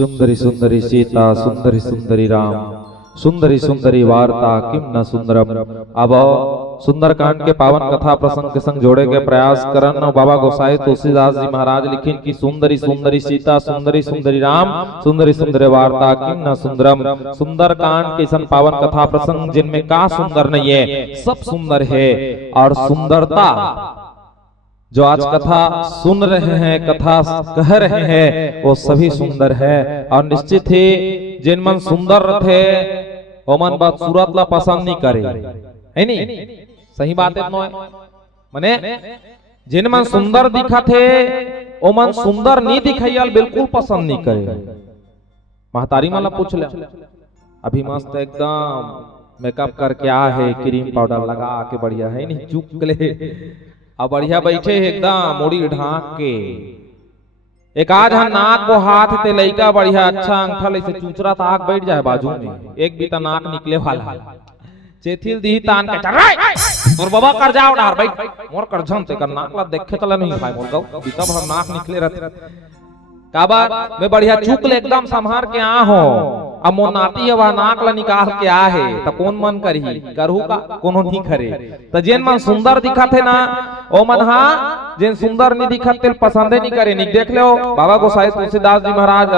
सुंदरी सुंदरी सीता सुंदरी सुंदरी राम सुंदरी सुंदरी वार्ता किम न सुंदरम। अब सुंदरकांड के पावन कथा प्रसंग के संग जोड़े के प्रयास करन बाबा गोसाई तुलसीदास जी महाराज लिखिन की सुंदरी सुंदरी सीता सुंदरी सुंदरी राम सुंदरी सुंदरी वार्ता किम न सुंदरम। सुंदरकांड के सन पावन कथा प्रसंग जिनमें का सुंदर नहीं है, सब सुंदर है। और सुंदरता जो आज कथा सुन रहे हैं, कथा कह रहे हैं, वो सभी सुंदर है। और निश्चित ही जिन मन सुंदर थे वो मन बात सूरत ला पसंद नहीं करे, है नहीं? सही बात है मने जिन मन सुंदर दिखा थे वो मन सुंदर नहीं दिखाइल बिल्कुल पसंद नहीं करे। महतारी माला पूछ ले, अभी मस्त एकदम मेकअप करके आ है, क्रीम पाउडर लगा के बढ़िया है नहीं, चुक ले अब बढ़िया बैठे एकदम मुड़ी ढांक के। एक आज हम नाक को हाथ ते लइका बढ़िया अच्छा अंगठा ऐसे चूचरा ताक बैठ जाए बाजू में, एक भी नाक निकले वाला चेथिल दी तान के चल रहा तोर बाबा कर जाओ डार बैठ मोर कर झन ते कर नाक ला देखे चला नहीं भाई मोर गौ बीता भर नाक निकले रहते काबा मैं बढ़िया चूक ले एकदम संभार के आ हो। अब मोर नाती है वह नाक ला निकाल के आ है तो कौन मन करही करहु का कोनो नहीं करे। तो जेन मन सुंदर दिखा थे ना ओ मन हा जेन सुंदर नहीं दिखा तेल पसंदे नहीं करे। नहीं देख लो बाबा गोसाई तुलसीदास जी महाराज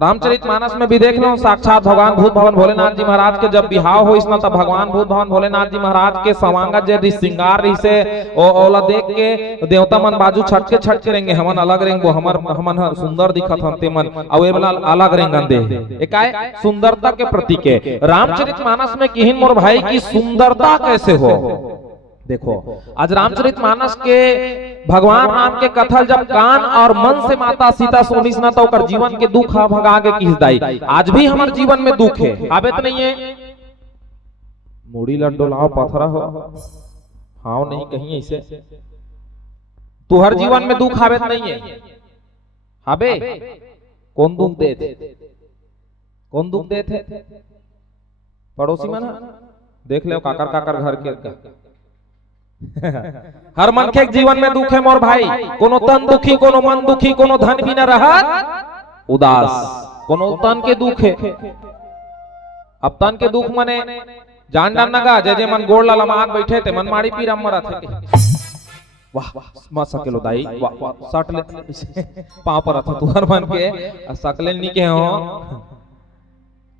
रामचरितमानस में भी देख लो, साक्षात भगवान भूत भवन भोलेनाथ जी महाराज के जब बिहाव हो इसना तब भगवान भूत भवन भोलेनाथ जी महाराज के सवांगा जे श्रृंगार रही से ओला देख के देवता मन बाजू छटके रहेंगे, हमन अलग रहेंगे, वो हमन सुंदर दिखत हन ते मन अवे वाला अलग रहेंगे दे एकाय सुंदरता के प्रतीक है। रामचरितमानस में किहिन मोर भाई की सुंदरता कैसे हो। देखो आज रामचरितमानस के भगवान राम के कथा जब कान और मन से माता सीता सुनिस ना तो कर जीवन के दुख भगा के किस दाई। आज भी हमारे जीवन में दुख है, आबेत नहीं है मुड़ी लड्डो लाओ पथरा हो हाँ नहीं कहीं ऐसे तू हर जीवन में दुख आबेत नहीं है। आबे कौन दुख दे थे, कौन दुख दे थे पड़ोसी मन देख ले काकर काकर घर के हर मन के जीवन में दुख है मोर भाई, कोनो तन दुखी कोनो मन दुखी कोनो धन भी न रहत उदास, कोनो तन के दुख है। अब तन के दुख मने जान डान नगा जे मन गोड़ ला लमाक बैठे थे मन मारी पीरा मरत है। वाह मत सकेलो दाई वाह वाह सट ले पांव पर था तुहर मन के सकले नी के हो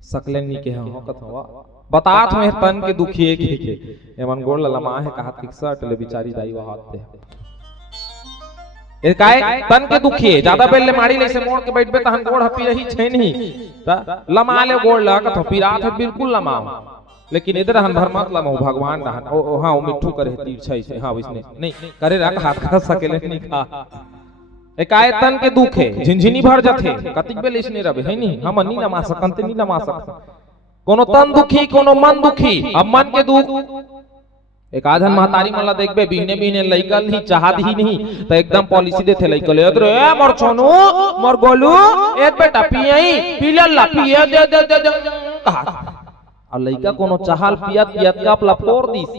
सकले नी के हो कथवा बतात में तन के दुखी एक ही के एमन गोड़ ललमा है कहा कि सट ले बिचारी दाई वहाते ए काय तन के दुखी है ज्यादा बेल ले मारी ले से मोड़ के बैठबे त हम गोड़ हपी रही छे नहीं त लमा ले गोड़ ला कथ पिरात है बिल्कुल लमा, लेकिन इधर हन भर मत लमा भगवान रहन ओ हां ओ मिठू करे तीर छै से हां इसने नहीं करे रख हाथ खा सकेले नहीं खा एकाय तन के दुख है झिनझिनी भर जाथे कतिक बेल इसने रबे है नहीं हम नहीं लमा सकते नहीं लमा सकते। कोनो तन दुखी कोनो मन दुखी। अब मन के दुख एक आधन महतारी मला देखबे बिहने बिहने लइकल नहीं चाहत ही नहीं तो एकदम पॉलिसी देथे लइकल रे मोर छोनू मोर गोलू ए बेटा पियई पिलल्ला पिए दे दे दे कहा और लइका कोनो चाहल पियत पियत कप लफोर दिस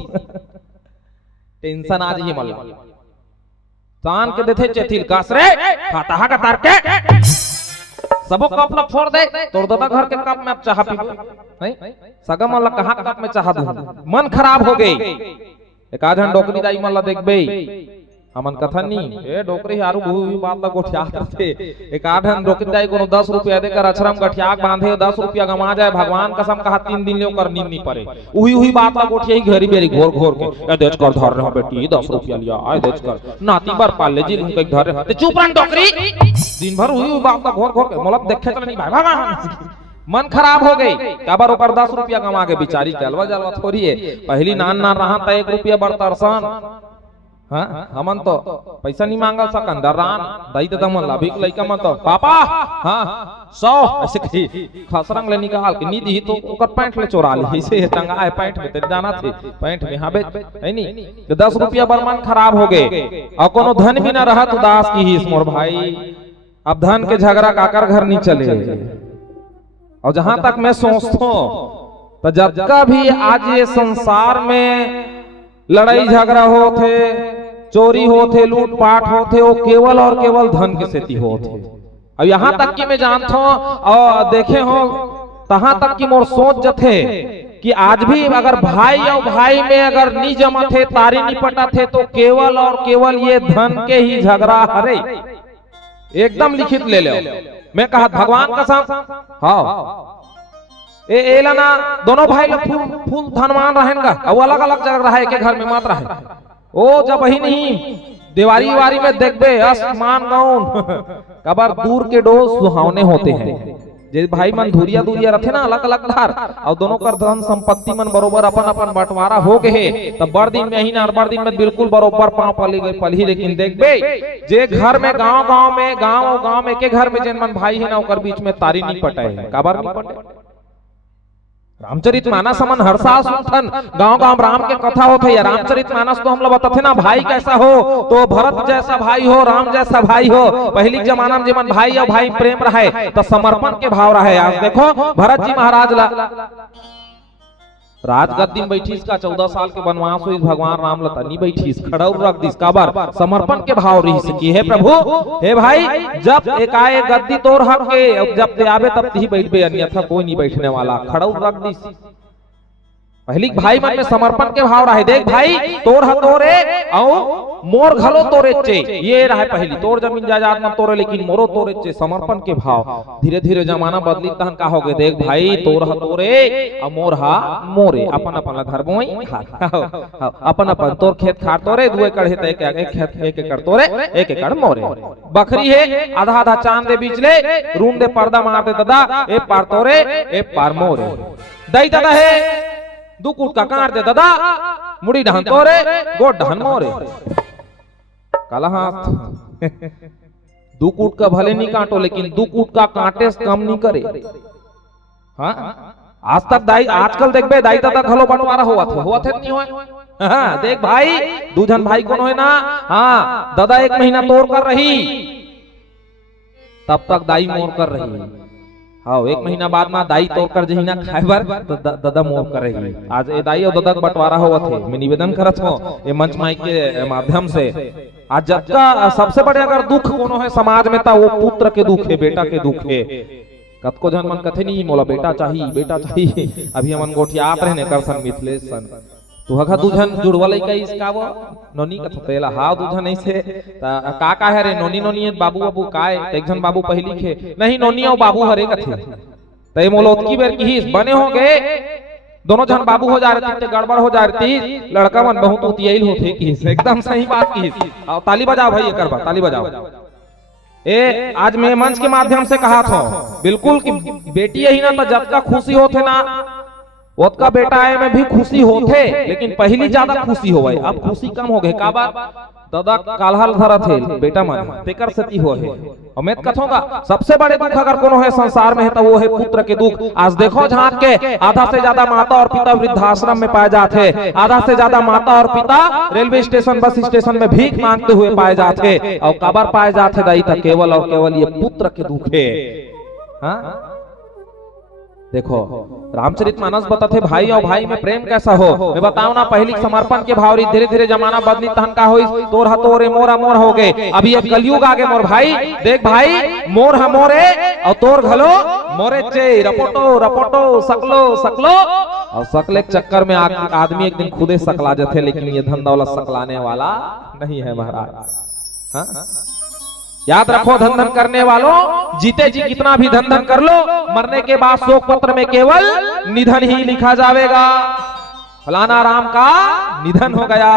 टेंशन आ जी मला तान के देथे चेथिल कास रे खाता का तार के सबो कप ला फोड़ दे तोड़ दबा घर के कप में अब चाह पी नहीं सगम वाला कहां कप में चाह दूं मन खराब हो गई। एक आधन डोकरी दाई मला देखबे हमन कथन नहीं ए डोकरी आरु भूवी बात ला गोठिया थे एक आधन डोकरी दाई कोनो 10 रुपया देकर अछरम गठिया बांधे 10 रुपया गमा जाए भगवान कसम कहा 3 दिन ले कर नींद नहीं पड़े उही बात ला गोठिया ही घरी बेरी घोर घोर के ए देच कर धर रहे बेटी 10 रुपया लिया आए देच कर नाती बार पाल ले जी उनके धर ते चुप रह डोकरी दिन भर हुई बात घोर घोर के मतलब देखे चल नहीं भाई भगवान मन खराब हो गई काबर ओकर 10 रुपया गमा के बिचारी चलवा जलवा थोड़ी है पहली नान नान रहा त 1 रुपया बर तरसन हां हमन तो पैसा नहीं मांगल सकन दरान दई त दमन ला भीख लइका मत पापा हां 100 ऐसे कही खसरंग ले निकाल के नीदी तो ओकर पैंट ले चोरा ली ऐसे टंगा है पैंट में तेरे जाना थे पैंट में हां है नहीं तो 10 रुपया बर मन खराब हो गए और कोनो धन भी ना रहत उदास की ही मोर भाई। अब धन के झगड़ा काकर घर नहीं चले। और जहां तक मैं सोचता हूं तो जब का भी आज ये संसार में लड़ाई झगड़ा होते चोरी होते लूटपाट होते वो केवल और केवल धन के सेती होते अब यहाँ तक कि मैं जानता हूँ और देखे हो तहाँ तक कि मोर सोच जथे कि आज भी अगर भाई और भाई में अगर नहीं जमा थे, तारी नहीं पटा थे, तो केवल और केवल ये धन के ही झगड़ा हरे, एकदम लिखित ले लो। मैं कहा भगवान कसम, हाँ एला ना दोनों भाई लोग फूल धनवान रहेंगे और अलग अलग जगह रहे के घर में मत रहे। ओ जब ही नहीं दीवारी वारी में देखबे आसमान गाउन कबर दूर के डोज सुहावने होते हैं। जे भाई मन धुरिया धुरिया रथे ना अलग अलग धार और दोनों कर धन संपत्ति मन बरोबर अपन अपन बंटवारा हो गए तब बड़ दिन में ही ना बड़ दिन में बिल्कुल बरोबर पांव पली गई पली। लेकिन देखबे जे घर में गांव में के घर में जिन मन भाई है ना ओकर बीच में तारी नहीं पटाए, काबर नहीं पटे। रामचरित मानस हमन हर साल सुनथन, गांव गांव राम के कथा होते है। रामचरित मानस तो हम लोग बताते ना भाई कैसा हो, तो भरत जैसा भाई हो, राम जैसा भाई हो। पहली जमाना में जमन भाई और भाई प्रेम रहे तो समर्पण के भाव रहे। आज देखो भरत जी महाराज ला राजगद्दी में बैठीस का 14 साल के वनवास हुई, भगवान राम लता नहीं बैठीस, खड़ा रख दिस काबर समर्पण के भाव रही सकी। हे प्रभु हे भाई जब एकाएक गद्दी तोड़ हक के जब ते आवे तब ही बैठ बे, अन्यथा कोई नहीं बैठने वाला, खड़ा रख दिस। पहली भाई मन में समर्पण के भाव रहे। देख भाई तोर तोरे औ मोर घलो तोरे चे, ये रहे पहली तोर जमीन जायदाद में तोरे लेकिन मोरो तोरे चे, समर्पण के भाव। धीरे धीरे जमाना बदली तहन का हो गए। देख भाई तोर तोरे और मोर हा मोरे, अपन अपन धर्मोई अपन अपन तोर खेत खार तोरे 2 एकड़ है एक खेत 1 एकड़ तोरे 1 एकड़ मोरे। बकरी है आधा आधा चांद दे बीच ले रूम दे पर्दा मार दे दादा, ए पार तोरे ए पार मोरे। दई दादा है 2 कूट का काट दे दादा, मुड़ी ढहन तोरे गोड ढहन मोरे। काला हाथ 2 कूट का भले नहीं काटो लेकिन 2 कूट का कांटे से कम नहीं करे। हाँ आज तक दाई आजकल देखबे दाई दादा खलो बंटवारा हुआ थे नहीं हुआ। हाँ देख भाई 2 जन भाई कोनो है ना, हाँ दादा 1 महीना तोड़ कर रही तब तक दाई मोर कर रही। हाँ 1 महीना बाद में दाई तोड़ कर जही ना खाए बर तो दादा मोर कर रही। आज ए दाई और दादा का बंटवारा हुआ थे। मैं निवेदन करत हूँ ये मंच माइक के माध्यम से, आज जब का सबसे बड़े अगर दुख कोनो है समाज में तो वो पुत्र के दुख है, बेटा के दुख है। कतको जन मन कथे नहीं मोला बेटा चाहिए। अभी हमन गोठियात रहने कर सन मिथिलेश सन तू हखा 2 जन जुड़वलई का इसका वो नोनी कथ तेला हा 2 जन ऐसे का है रे नोनी नोनी बाबू बाबू काय एक जन बाबू पहली खे नहीं नोनी और बाबू हरे कथे तय मोलोत की बेर की बने हो गए दोनों जन बाबू हो जा रहे थे, गड़बड़ हो जा रही थी, लड़का मन बहुत उतियाइल होथे की एकदम सही बात की। और ताली बजाओ भाई एक बार ताली बजाओ। ए आज मैं मंच के माध्यम से कहा था बिल्कुल कि बेटी ही ना तो जब का खुशी होते ना ओतका बेटा आए में भी खुशी होते, लेकिन पहली ज्यादा खुशी हो गई, अब खुशी कम हो गए। काबा दादा कालहल धरा थे बेटा मन तेकर सती हो है। मैं कथूंगा सबसे बड़े दुख अगर कोनो है संसार में है तो वो है पुत्र के दुख। आज देखो झांक के आधा से ज्यादा माता और पिता वृद्धाश्रम में पाए जाते, आधा से ज्यादा माता और पिता रेलवे स्टेशन बस स्टेशन में भीख मांगते हुए पाए जाते। और काबर पाए जाते दाई तक केवल और केवल ये पुत्र के दुख है। हाँ देखो रामचरितमानस बताते भाई और भाई में प्रेम कैसा हो। मैं बताऊं ना पहली समर्पण के भाव रही, धीरे धीरे जमाना बदली तहन का होई तोर हतोरे मोरा मोर हो गए। अभी अब कलयुग आगे मोर भाई देख भाई मोर हमोरे और तोर घलो मोरे चे रपोटो रपोटो सकलो सकलो। और सकले के चक्कर में आदमी एक दिन खुदे सकला जाते, लेकिन ये धन दौलत सकलाने वाला नहीं है महाराज। हाँ याद रखो धन धन करने वालों, जीते जी कितना भी धन धन कर लो, मरने के बाद शोक पत्र में केवल निधन ही लिखा जाएगा। फलाना राम का निधन हो गया।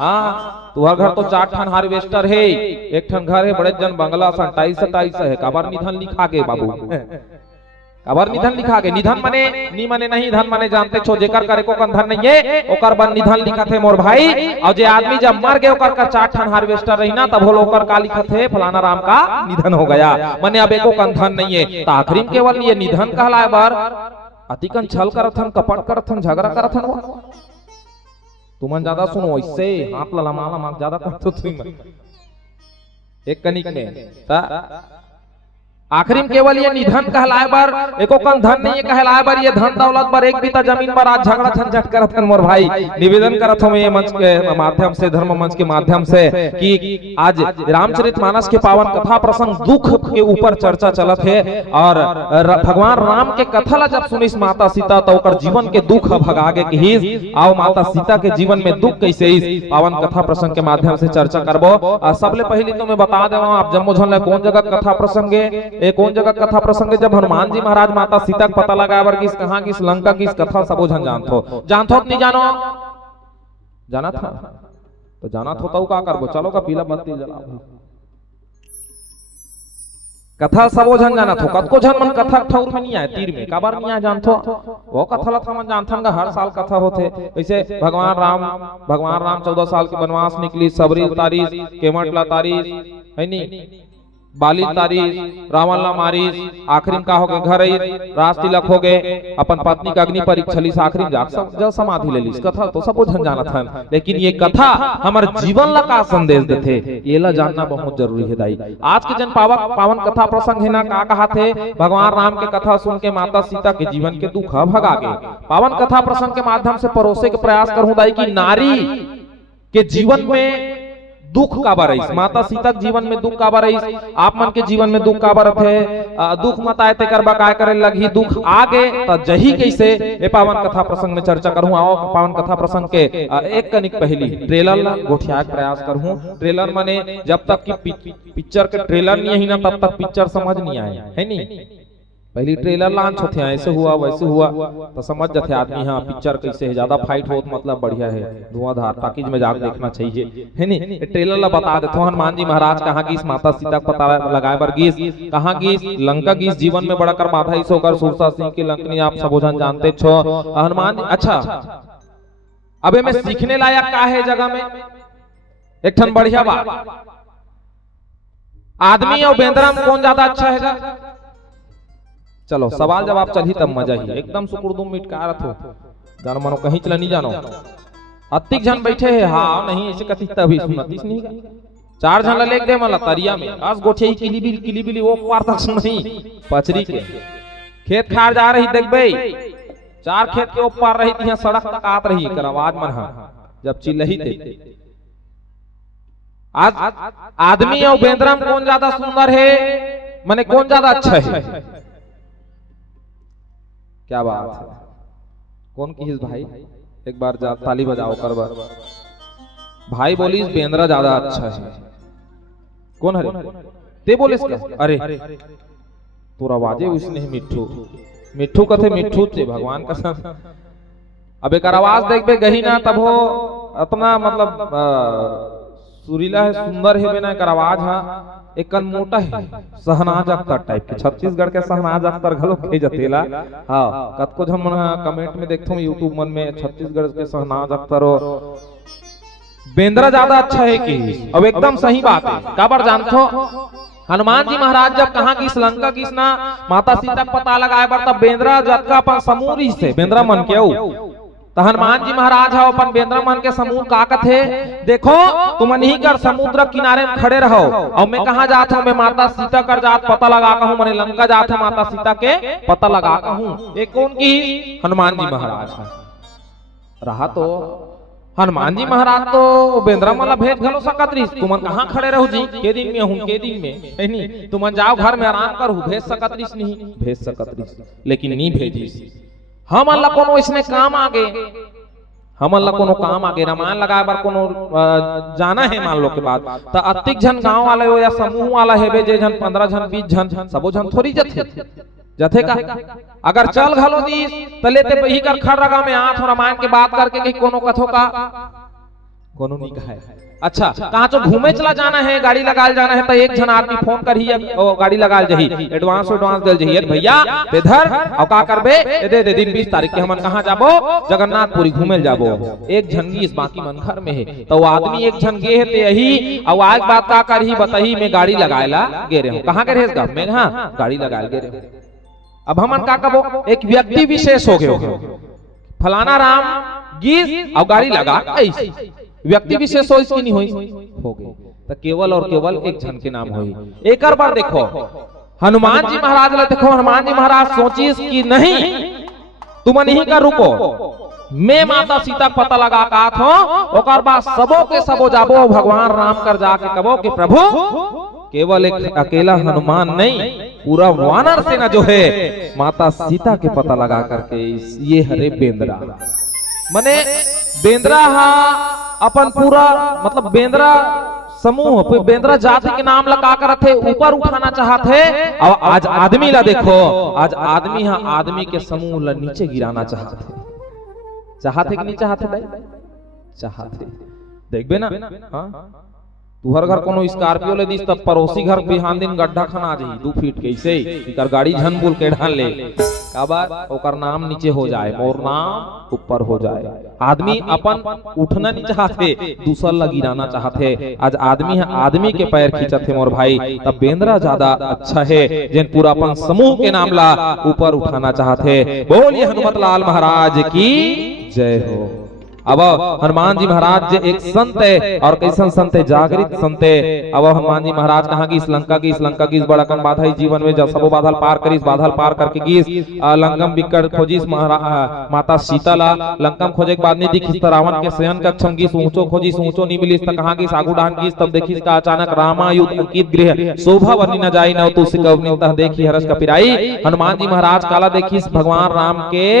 हाँ तुम्हार घर तो 4 ठन हार्वेस्टर है, 1 ठन घर है बड़े जन बंगला 27-27 है, काबर निधन लिखा के बाबू, काबर निधन लिखा के। निधन मने नी मने नहीं, धन मने जानते छो जेकर करे को धन नहीं है ओकर बन निधन लिखा थे मोर भाई। और जे आदमी जब मर गए ओकर का 4 ठन हार्वेस्टर रही ना तब ओकर का लिखा थे फलाना राम का निधन हो गया, मने अब एको धन नहीं है। आखिरी में केवल ये निधन कहलाए बार अतिकन छल करथन, कपट करथन, झगड़ा करथन। तुमन ज्यादा सुनो इससे हाथ ललमाला मार ज्यादा करतो तुम एक कनिक में ता आखिरी में केवल ये निधन कहलाए बर एको कन धन नहीं कहलाए बर ये धन दौलत बर एक बीता जमीन पर आज झगड़ा झंझट करत हन मोर भाई। निवेदन करत हूं ये मंच के माध्यम से, धर्म मंच के माध्यम से कि आज रामचरितमानस के पावन कथा प्रसंग दुख के ऊपर चर्चा चलत है और भगवान राम के कथा ला जब सुनिस माता सीता तो ओकर जीवन के दुख भगागे के ही आओ माता सीता के जीवन में दुख कैसे इस पावन कथा प्रसंग के माध्यम से चर्चा करबो। सबले पहले तो मैं बता देवा आप जम्मो झन कौन जगह कथा प्रसंग है, कौन जगह कथा प्रसंग है जब हनुमान जी महाराज माता सीता का पता लगाए बर किस कहां किस लंका की कथा सबो झन जानथो नहीं जानो जाना था तो जाना था तो का करबो, चलो का पीला बत्ती जलाओ। कथा सबो झन जाना थो, कतको झन मन कथा ठौर में नहीं आए, तीर में काबर नहीं आए जानथो वो कथा ला मन जानथन हर साल कथा होथे। ऐसे भगवान राम 14 साल के वनवास निकली, सबरी तारीस केवट ला तारीस है नी, बाली तारीस रावण ला मारीस, आखिरी में का हो गए घर आई राज तिलक हो गए, अपन पत्नी का अग्नि परीक्षा ली, आखिरी जब समाधि ले ली। कथा तो सब झन जाना था, लेकिन ये कथा हमारे जीवन ला का संदेश देते ये ला जानना बहुत जरूरी है दाई। आज के जन पावन कथा प्रसंग है ना का कहा थे भगवान राम के कथा सुन के माता सीता के जीवन के दुख भगा गए। पावन कथा प्रसंग के माध्यम से परोसे के प्रयास करूं दाई की नारी के जीवन में दुख का बरस, माता सीता के जीवन में दुख का बरस, आप मन के जीवन में दुख का बरत है। दुख मत आए ते करबा काय करे लगी, दुख आगे त जही कैसे ए पावन कथा प्रसंग में चर्चा करूं। आओ पावन कथा प्रसंग के एक कनिक पहली ट्रेलर ला गोठिया के प्रयास करूं। ट्रेलर माने जब तक की पिक्चर के ट्रेलर नहीं है ना तब तक पिक्चर समझ नहीं आए है नी। पहली ट्रेलर लॉन्च होते हैं ऐसे हुआ वैसे हुआ तो समझ जाते आदमी हाँ पिक्चर कैसे है, ज्यादा फाइट हो तो मतलब बढ़िया है धुआंधार ताकि में जाकर देखना चाहिए है नी। ट्रेलर ला बता देते हनुमान जी महाराज कहाँ की माता सीता का पता लगाए बर गीस, कहाँ की लंका की जीवन में बड़ा कर बाधा इस होकर सुरसा सिंह की लंकनी आप सब जानते छो हनुमान। अच्छा अबे में सीखने लायक का है जगह में एक ठन बढ़िया बात, आदमी और बेंदरा में कौन ज्यादा अच्छा है? चलो सवाल जवाब चली तब मजा ही एकदम सुकुरदुम मिटकारत हो जानो मानो कहीं चला नहीं जानो। अतिक जन बैठे है हाँ नहीं ऐसे कथी तभी सुनतीस नहीं का 4 जन ला लेक दे मला तरिया में आज गोठे ही किली बिली वो पार तक सुनही पचरी के खेत खार जा रही देख भाई 4 खेत के ऊपर रही थी सड़क तक आत रही कर आवाज मन जब चिल्लही थे। आज आदमी और बेंद्रा में कौन ज्यादा सुंदर है माने कौन ज्यादा अच्छा है? क्या बात है, कौन की भाई एक बार ताली बजाओ कर बार भाई बोली बेंद्रा ज्यादा अच्छा है। कौन है ते बोले अरे तोरा आवाजे उसने मिट्ठू कथे मिट्ठू थे भगवान कसम। अब एक आवाज देख बे गही ना तब हो अपना मतलब सुरीला है सुंदर है बिना एक आवाज हाँ एक मोटा है सहनाज अख्तर टाइप के, छत्तीसगढ़ के सहनाज अख्तर घलो के जतेला हाँ कतको झन कमेंट में देखथो यूट्यूब मन में छत्तीसगढ़ के सहनाज अख्तर और बेंद्रा ज्यादा अच्छा है कि अब एकदम सही बात है। काबर जानथो हनुमान जी महाराज जब कहा की लंका की ना माता सीता का पता लगाए बर तब बेंद्रा जत का अपन समूह से बेंद्रा मन के तो हनुमान जी महाराज है अपन बेंद्रा मन के समूह का कथे देखो तुम नहीं कर समुद्र किनारे में खड़े रहो और मैं कहा जाता हूँ मैं माता सीता कर जात पता लगा हूँ मैंने लंका जात है माता सीता के पता लगा हूँ। एक कौन की हनुमान जी महाराज है रहा तो हनुमान जी महाराज तो बेंद्रा मला भेज घलो सकत रही तुम कहाँ खड़े रहो जी के दिन में हूँ के दिन में नहीं तुम जाओ घर में आराम करू भेज सकत रही नहीं भेज सकत रही लेकिन नहीं भेजी हम अल्लाह कोनो इसने काम आगे हम अल्लाह कोनो काम आगे रामायण लगाए बार कोनो जाना है मान लो के बाद तो अतिक जन गांव वाले हो या समूह वाला है जे जन 15 जन 20 जन सबो जन थोड़ी जथे का अगर चल घलो दी तले ते बही कर खड़ रगा में आठ रामायण के बात करके कि कोनो कथो का कोनो नहीं कहा है। अच्छा कहाँ तो घूमे चला जाना है गाड़ी लगा जाना है तो एक जन आदमी फोन कर ही गाड़ी लगा जही एडवांस दिल जही भैया इधर और का करबे दे दिन 20 तारीख के हमन कहाँ जाबो जगन्नाथपुरी घूमे जाबो एक जन इस बाकी मन घर में है तो आदमी एक जन गे है यही और आज बात का कर ही बताही मैं गाड़ी लगाएला गे रहे हूँ कहाँ के रहे में हाँ गाड़ी लगाए गे रहे। अब हमन का कबो एक व्यक्ति विशेष हो गए फलाना राम गीत और गाड़ी लगा ऐसी व्यक्ति विशेष हो इसकी नहीं हुई हो गई तो केवल और केवल एक जन के नाम हुई। एक बार देखो हनुमान जी महाराज ले देखो, हनुमान जी महाराज सोचिस कि नहीं तुम नहीं का रुको, मैं माता सीता का पता लगा का थो, ओकर बाद सबो के सबो जाबो भगवान राम कर जाके कबो कि प्रभु केवल एक अकेला हनुमान नहीं, पूरा वानर सेना जो है माता सीता के पता लगा करके ये हरे बेंद्रा, मने बेंद्रा हा अपन पूरा मतलब बेंद्रा समूह बेंद्रा जाति के नाम लगा कर थे ऊपर उठाना चाहते, और आज आदमी ला देखो, आज आदमी हा आदमी के समूह ला नीचे गिराना चाहते कि नहीं चाहते भाई? चाहते। देखबे ना, हाँ तुहर घर कोनो स्कॉर्पियो ले दिस तब पड़ोसी घर बिहान दिन गड्ढा खना जाई 2 फीट के, ऐसे इकर गाड़ी झन बोल के ढाल ले, का बात ओकर नाम नीचे हो जाए, मोर नाम ऊपर हो जाए। आदमी अपन उठना नहीं चाहते, दूसरा ला गिराना चाहते। आज आदमी है आदमी के पैर खींचते मोर भाई, तब बेंद्रा ज्यादा अच्छा है जिन पूरा अपन समूह के नाम ला ऊपर उठाना चाहते। बोलिए हनुमत लाल महाराज की जय हो। अब हनुमान जी महाराज जे एक संत है, और कैसन संत है? जागृत संत है। अब हनुमान जी महाराज कहाँ की? लंका की इस बड़कन बाधा ही जीवन में जब सबो बाधल पार करिस, बाधल पार करके गिस लंकम बिकट खोजिस माता सीता ला, लंकम खोजे के बाद नहीं दिखिस त रावण के शयन कक्षम गिस, ऊंचो खोजिस ऊंचो नहीं मिलिस त कहाँ गिस आगू डान गिस, तब देखिस का अचानक रामायुध अंकित गृह शोभा वर्णी न जाई न तुलसी कवनी तह देखी हर्ष कपिराई। हनुमान जी महाराज काला देखिस भगवान राम के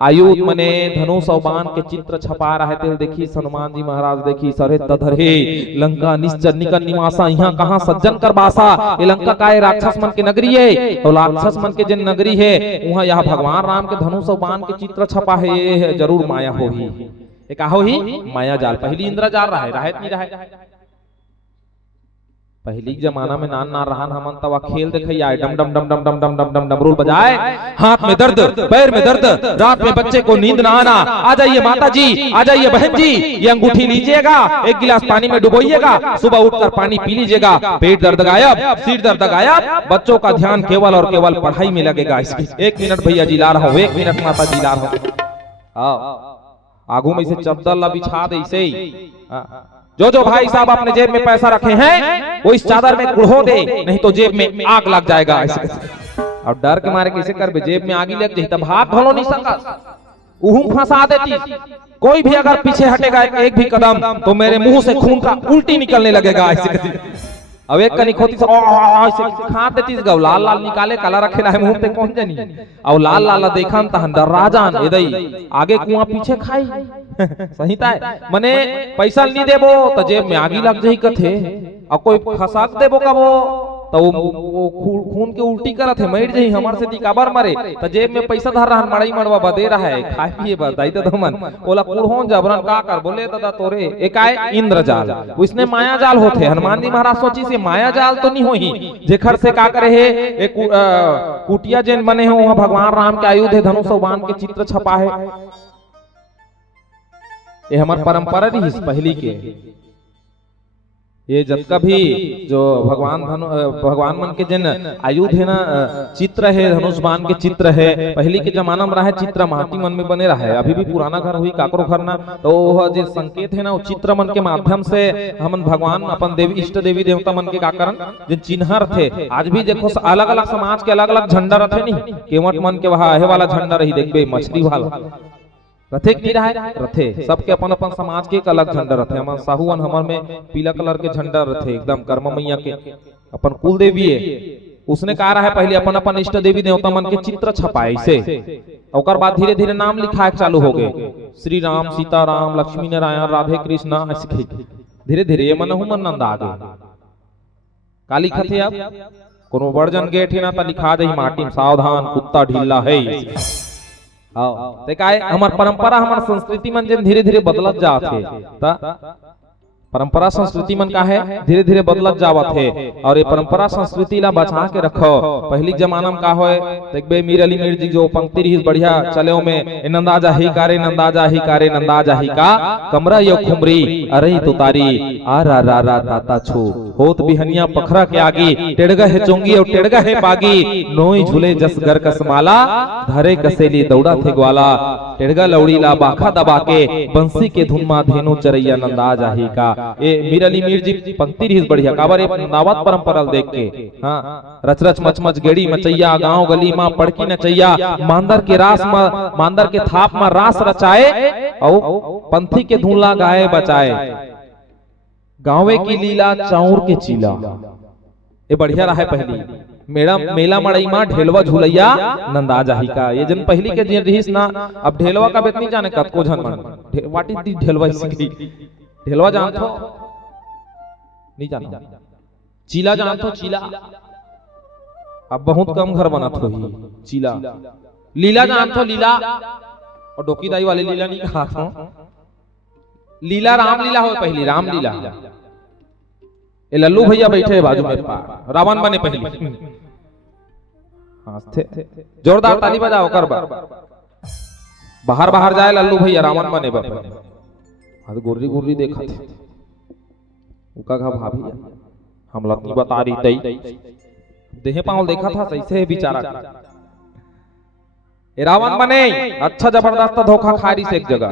आयुध मने धनुष और बाण के चित्र छपा रहे थे, देखी हनुमान जी महाराज देखी सरे तधरे लंका निश्चर निकन निवासा, यहाँ कहाँ सज्जन कर बासा, ये लंका का है राक्षस मन के नगरी है, तो राक्षस मन के जिन नगरी है वहाँ यहाँ भगवान राम के धनुष और बाण के चित्र छपा है, ये जरूर माया हो ही, एक हो ही माया जाल। पहली इंद्र जाल रहा है नहीं रहा, पहली जमाना में नान ना रहन हमन तवा खेल देखई आए, डम डम डम डम डम डम डम डम डमरूल बजाए, हाथ में दर्द पैर में दर्द, रात में बच्चे को नींद ना आना, आ जाइए माता जी, आ जाइए बहन जी, ये अंगूठी लीजिएगा, एक गिलास पानी में डुबोइएगा, सुबह उठकर पानी पी लीजिएगा, पेट दर्द गायब, सिर दर्द गायब, बच्चों का ध्यान केवल और केवल पढ़ाई में लगेगा। 1 मिनट भैया जी ला रहा हूँ, 1 मिनट माता जी ला रहा हूँ, आगू में से चद्दर ला बिछा दे ऐसे ही। जो भाई साहब अपने जेब में पैसा रखे हैं वो इस चादर में कुढ़ो दे, नहीं तो जेब में आग लग जाएगा। ऐसे और डर के मारे कैसे कर, जेब में आग लग जाए तब हाथ धोलो नहीं सकता, उहुम फंसा देती। कोई भी अगर पीछे हटेगा एक भी कदम तो मेरे मुंह से खून का उल्टी निकलने लगेगा। ऐसे अब एक कनिक होती खा देती, लाल लाल निकाले काला रखे रहे मुंह पे कौन जानी, और लाल लाल देखा डर राजान एदई आगे कुआं पीछे खाई सही ताय, मने पैसा नहीं देबो तो जेब में आगी लग जाई कथे, और कोई फसाक देबो कबो तो वो खून के उल्टी करत है, मर जाई हमर से दिकाबर मरे, तो जेब में पैसा धर रहन मड़ई मड़वा बदे रहा है, खाए पिए बर दाई तो मन ओला कुड़होन जबरन का कर बोले दादा तोरे एकाए इंद्रजाल, उसने माया जाल होते। हनुमान जी महाराज सोची से माया जाल तो नहीं होही, जेखर से का करे है एक कुटिया जेन बने हो वहां भगवान राम के आयुध है, धनुष और बाण के चित्र छपा है। ये हमार परंपरा रही पहली के, ये जब कभी जो भगवान मन के जिन आयुध है ना चित्र है, धनुष बाण के चित्र है, पहली के जमाना में रहा चित्र माटी मन में बने रहा है, अभी भी पुराना घर हुई काकरो घर ना, तो वह जो संकेत है ना वो चित्र मन के माध्यम से हमन भगवान अपन देवी इष्ट देवी देवता मन के का करन जिन चिन्ह थे। आज भी देखो अलग अलग समाज के अलग अलग झंडा रथे, नहीं केवट मन के वहां वाला झंडा रही देखबे मछली वाला रथे नहीं रहा रथे, सबके अपन अपन समाज के एक अलग झंडा रथे। हमन साहुवन हमर में पीला कलर के झंडा रथे, एकदम कर्म मैया के अपन कुल देवी है, उसने कहा रहा है पहले अपन अपन इष्ट देवी देवता मन के चित्र छपाए से, और बाद धीरे धीरे नाम लिखाए चालू हो गए, श्री राम सीता राम लक्ष्मी नारायण राधे कृष्ण, धीरे धीरे ये मन मन नंद आ गए। का लिखत है अब कोनो बड़जन गेट है ना तो लिखा दे माटी में सावधान कुत्ता ढीला है। हमार परंपरा हमार संस्कृति मन जन धीरे धीरे बदलत जात है, परंपरा संस्कृति मन का है धीरे धीरे बदलत जावत है, और ये परंपरा संस्कृति ला बचा के रखो। पहली जमाना में का होए देखबे मीर अली मीर जी जो पंक्ति रही बढ़िया चले में, नंदा जा ही कारे नंदा जा ही कारे नंदा जा ही का कमरा यो खुमरी अरे तो तारी आ रा रा रा ताता छू होत बिहनिया पखरा के आगी, टेढ़गा है चोंगी और टेढ़गा है बागी, नोई झूले जस घर कसमाला, धरे कसेली दौड़ा थे ग्वाला, टेढ़गा लौड़ी ला बाखा दबा के, बंसी के धुन मा धेनु चरैया नंदा जाही का। ये मीर अली मीर जी पंक्ति रही बढ़िया काबर नंदावत परंपरा देख के। हाँ, रच रच मच मच गेड़ी मचैया, गांव गली मां पड़की नचैया, मांदर के रास में मांदर के थाप में रास रचाए और पंथी के धुनला गाए बचाए, गाँवे की लीला चाउर के चीला। ये बढ़िया रहा है पहली मेला मड़ई मां ढेलवा झुलैया नंदा जाही का। ये जन पहली के जिन रहीस ना, अब ढेलवा का बेतनी जाने कत को झन मन वाटी दी ढेलवा सीखी। ढेलवा जानत हो नहीं जानो, चीला जानत हो चीला, अब बहुत कम घर बनत हो ही चीला। लीला जानत हो लीला, और डोकी दाई वाले लीला नहीं कहा था, लीला रामलीला हो पहली रामलीला। ये लल्लू भैया बैठे बाजू में पार, रावण बने पहली। जोरदार ताली बजाओ कर बाहर बाहर जाए लल्लू भैया रावण बने बाप। गुर्री गुर्री देखा थे उका घा भाभी हम लती बता रही तई देहे पांव देखा था सही से बेचारा। रावण बने अच्छा जबरदस्त धोखा खारी से एक जगह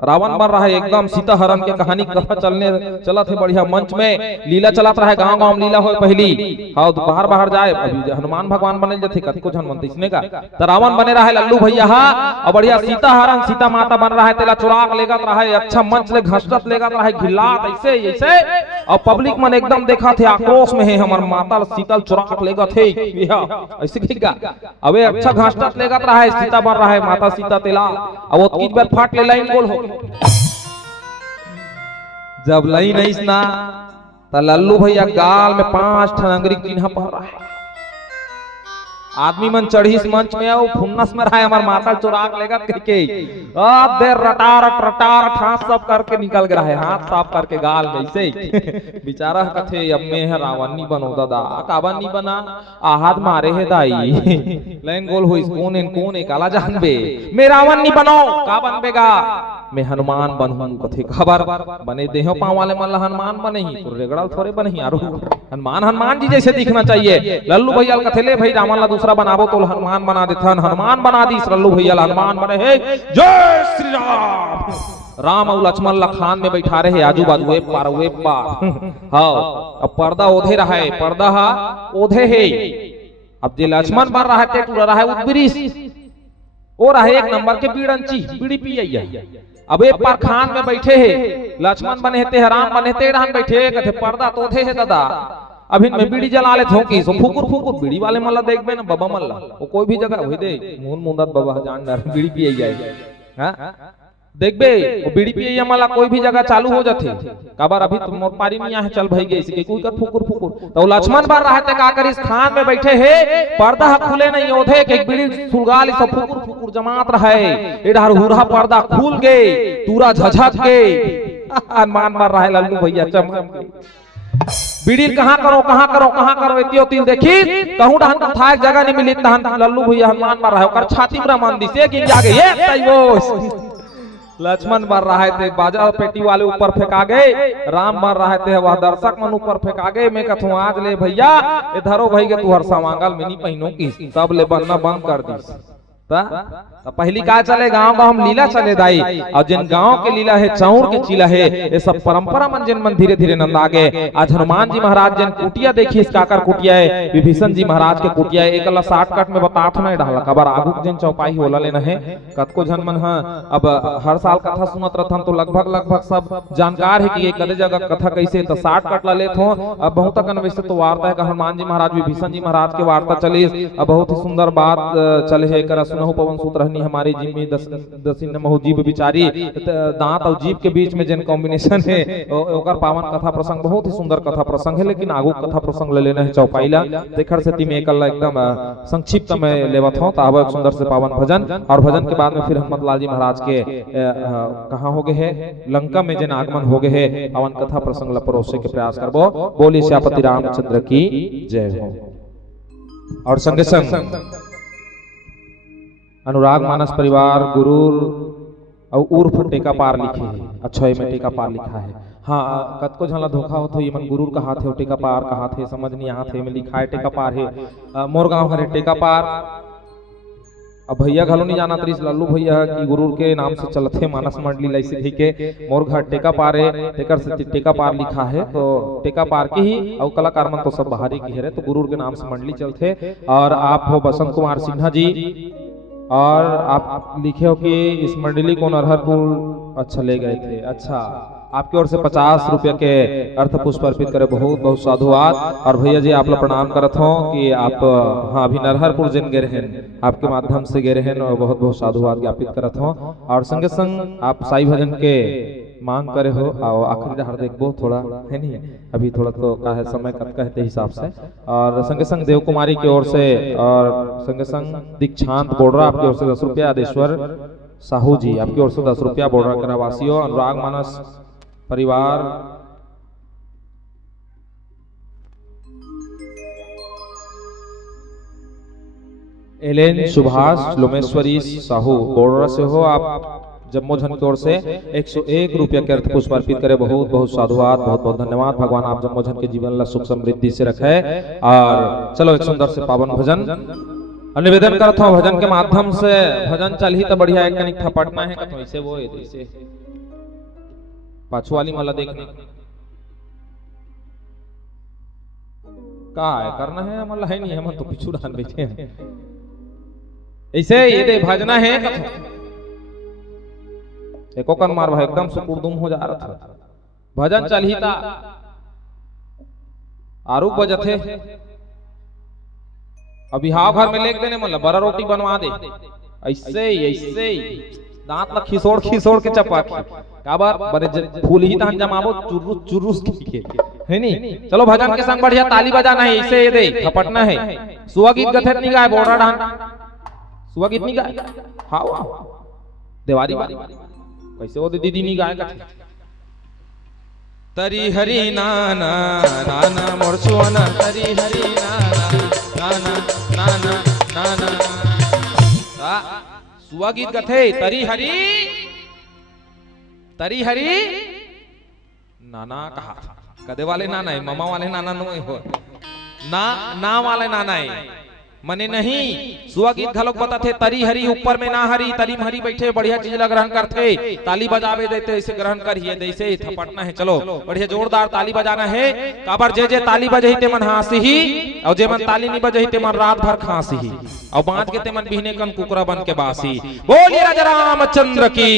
रावण बन रहा है एकदम सीता हरण के कहानी कथा चला थे बढ़िया मंच में लीला चलाता रहा, गांव गांव लीला हो पहली। हाँ बाहर बाहर जाए अभी हनुमान भगवान बने जाते कति को जन मनते इसने का तो रावण बने रहा है लल्लू भैया। और बढ़िया सीता हरण सीता माता बन रहा है, तेला चुराग लेगा रहा है, अच्छा मंच ले घसटत लेगा रहा है, घिल्लात ऐसे ऐसे। और पब्लिक मन एकदम देखा थे आक्रोश में है हमार माता सीता चुराग लेगा थे ऐसे का। अबे अच्छा घसटत लेगा रहा है, सीता बन रहा है माता सीता तेला। अब वो तीन बार फाट ले लाइन गोल हो जब लाइन नहीं ना तो लल्लू भैया गाल में 5 ठन अंगरी चिन्ह पड़ रहा है। आदमी मन चढ़ी इस मंच में आओ फुन्नस में रहा है हमार माता चुराग लेगा कह के देर रटार रटार ठास सब करके निकल गया है, हाथ साफ करके गाल ऐसे बेचारा कथे अब में है रावण नहीं बनो दादा कावन नहीं बना आहद मारे है दाई लाइन गोल हुई कौन एक आला जानबे मैं रावण नहीं बनो का बनबेगा मैं हनुमान बनूं कथे खबर बने देहो पांव वाले मन हनुमान बने ही तो रेगड़ल थोड़े बने ही आरो हनुमान जी जैसे दिखना चाहिए। लल्लू भैया कथे ले भाई रावण ला दूसरा बनाबो तो हनुमान बना देथन, हनुमान बना दी लल्लू भैया हनुमान बने हे जय श्री राम। राम और लक्ष्मण ला खान में बैठा रहे आजू बाजू वे पार हाँ अब पर्दा ओधे रहा है, पर्दा हा ओधे है। अब जे लक्ष्मण बन रहा है ते टूरा रहा है उद्बरीश ओ रहा है 1 नंबर के बीड़ंची बीड़ी पिया। अब एक पार खान में बैठे है लक्ष्मण बने हेते राम बने हेते राम बैठे कथे पर्दा तो थे है दादा अभी में बीड़ी जला ले थोकी सो फुकुर फुकुर बीड़ी वाले मल्ला देखबे ना बाबा मल्ला वो कोई भी जगह होई दे मुन मुंदत बाबा जान डर बीड़ी पिए जाए हां देखबे वो बीड़ी पिए मल्ला कोई भी जगह चालू हो जाथे काबर अभी तुम मोर पारी नहीं है चल भाई गई इसके कोई कर फुकुर फुकुर तो लक्ष्मण बार रहा थे का कर इस खान में बैठे है पर्दा खुले नहीं ओधे के बीड़ी सुलगाल सब फुकुर फुकुर जमात रहे इधर हुरहा पर्दा खुल गए पूरा झझक के हनुमान मार रहा है लल्लू भैया चमक के बीड़ी कहां करो इतियो तीन देखी कहूं डहन का था एक जगह नहीं मिली तहन लल्लू भैया हनुमान मार रहा है ओकर छाती में मान दी से कि आगे ये तइयो लक्ष्मण मार रहा है बाजा पेटी वाले ऊपर फेंका गए, राम मार रहा है वह दर्शक मन ऊपर फेंका गए। मैं कहूं आज ले भैया इधरो भाई के तू हर सामांगल में नहीं पहनो की तब ले बनना बंद कर दी तो पहली का चले गांव गांव लीला चले दाई और जिन गांव के लीला है चाउर के चीला है ये सब परंपरा मन जिन मन धीरे धीरे नंद आगे। आज हनुमान जी महाराज जिन कुटिया देखी इस काकर कुटिया है विभीषण जी महाराज के कुटिया है एक 60 कट में बताठ नहीं डाला कबर आगू जिन चौपाई होला लेना है कतको जन मन है। अब हर साल कथा सुनत रहथन तो लगभग सब जानकार है कि कदे जगह कथा कैसे तो 60 कट ला लेत हो। अब बहुत कन वैसे तो वार्ता है हनुमान जी महाराज विभीषण जी महाराज के वार्ता चली अब बहुत ही सुंदर बात चले है सुनहु पवन सूत रहनी हमारी जिम्मी दसिन महु जीव बिचारी दांत और जीव के बीच में जिन कॉम्बिनेशन है ओकर पावन कथा प्रसंग बहुत ही सुंदर कथा प्रसंग है। लेकिन आगू कथा प्रसंग ले लेना है चौपाईला देखर से ती में एकल एकदम संक्षिप्त में लेवत हो ताब एक सुंदर से पावन भजन और भजन के बाद में फिर हनुमत लाल जी महाराज के कहां हो गए है लंका में जिन आगमन हो गए है पावन कथा प्रसंग ला परोसे के प्रयास करबो। बोली श्यापति रामचंद्र की जय हो। और संगे संग अनुराग मानस परिवार गुरूर और उर्फ टेका पार लिखे है अक्षय में टेका पार लिखा है हाँ कतको झन ला धोखा होत होई मन गुरुर का हाथ है टेका पार का हाथ है समझ नहीं हाथ है में लिखा है टेका पार है मोर गांव हरे टेका पार अब भैया घलो नहीं जाना तरीस लल्लू भैया की गुरुर के नाम से चलथे मानस मंडली लैसे कही के मोर घर टेका पार है टेकर से टेका पार लिखा है तो टेका पार के ही और कलाकार मन तो सब बाहरी की है तो गुरुर के नाम से मंडली चलथे। और आप हो बसंत कुमार सिन्हा जी और आप लिखे हो कि इस मंडली को नरहरपुर अच्छा ले गए थे। अच्छा आपकी ओर से 50 रुपये के अर्थ पुष्प अर्पित करे बहुत बहुत साधुवाद। और भैया जी आप लोग प्रणाम करत हो कि आप हाँ अभी नरहरपुर जिन गए हैं आपके माध्यम से गए हैं और बहुत बहुत साधुवाद ज्ञापित करत हो। और संगे संग आप साई भजन के मांग करे हो और आखिरी डहर देखबो थोड़ा है नहीं अभी थोड़ा तो का है समय कत कहते हिसाब से। और संगे संग देव कुमारी की ओर से और संगे संग दीक्षांत बोडरा आपकी ओर से 10 रुपया आदेश्वर साहू जी आपकी ओर से 10 रुपया बोडरा के वासियों अनुराग मानस परिवार एलेन सुभाष लोमेश्वरी साहू बोडरा से हो आप जम्मू झन की ओर से 101 रुपया के अर्थ पुष्प अर्पित करे बहुत बहुत साधुवाद बहुत बहुत धन्यवाद। भगवान आप जम्मू झन के जीवन ला सुख समृद्धि से रखे। और चलो एक सुंदर से पावन भजन निवेदन करता हूँ भजन के माध्यम से भजन चल ही तो बढ़िया एक कनिक थपटना है कतो ऐसे वो ऐसे पाछू वाली मला देखने का है करना है मला है नहीं है मन तो पिछू डाल बैठे हैं ऐसे ये दे भजना है एको कन मार भाई एकदम सुकुरदुम हो जा रहा था भजन चल ही था आरूप बजथे अभी हाव घर में लेक देने मतलब बड़ा रोटी बनवा दे ऐसे दांत ला खिसोड़ खिसोड़ के चपा काबर बड़े फूल ही तान जमाबो चुरुस चुरुस के है नहीं। चलो भजन के संग बढ़िया ताली बजाना है इसे ये दे थपटना है सुआ गीत गथे नहीं गाए बोरा डान सुआ गीत नहीं गाए हां देवारी बारी कैसे वो दीदी नहीं गाए गथे तरी हरी नाना नाना मोर सुना तरी हरी नाना नाना नाना नाना सुआ गीत गथे तरी हरी नाना कहा कदे वाले नाना है मामा वाले नाना नहीं हो ना वाले नाना है मने नहीं सुआ गीत घलोक बताथे तरी हरी ऊपर में ना हरी तरी हरी बैठे बढ़िया चीज ला ग्रहण करथे ताली बजावे देते ऐसे ग्रहण करिए जैसे ही थपटना है। चलो बढ़िया जोरदार ताली बजाना है काबर जे ताली बजही ते मन हासी ही और जे मन ताली नहीं बजही ते मन रात भर खांसी ही और बांध के ते मन बिहने कन कुकरा बन के बासी। बोलिए राजा रामचंद्र की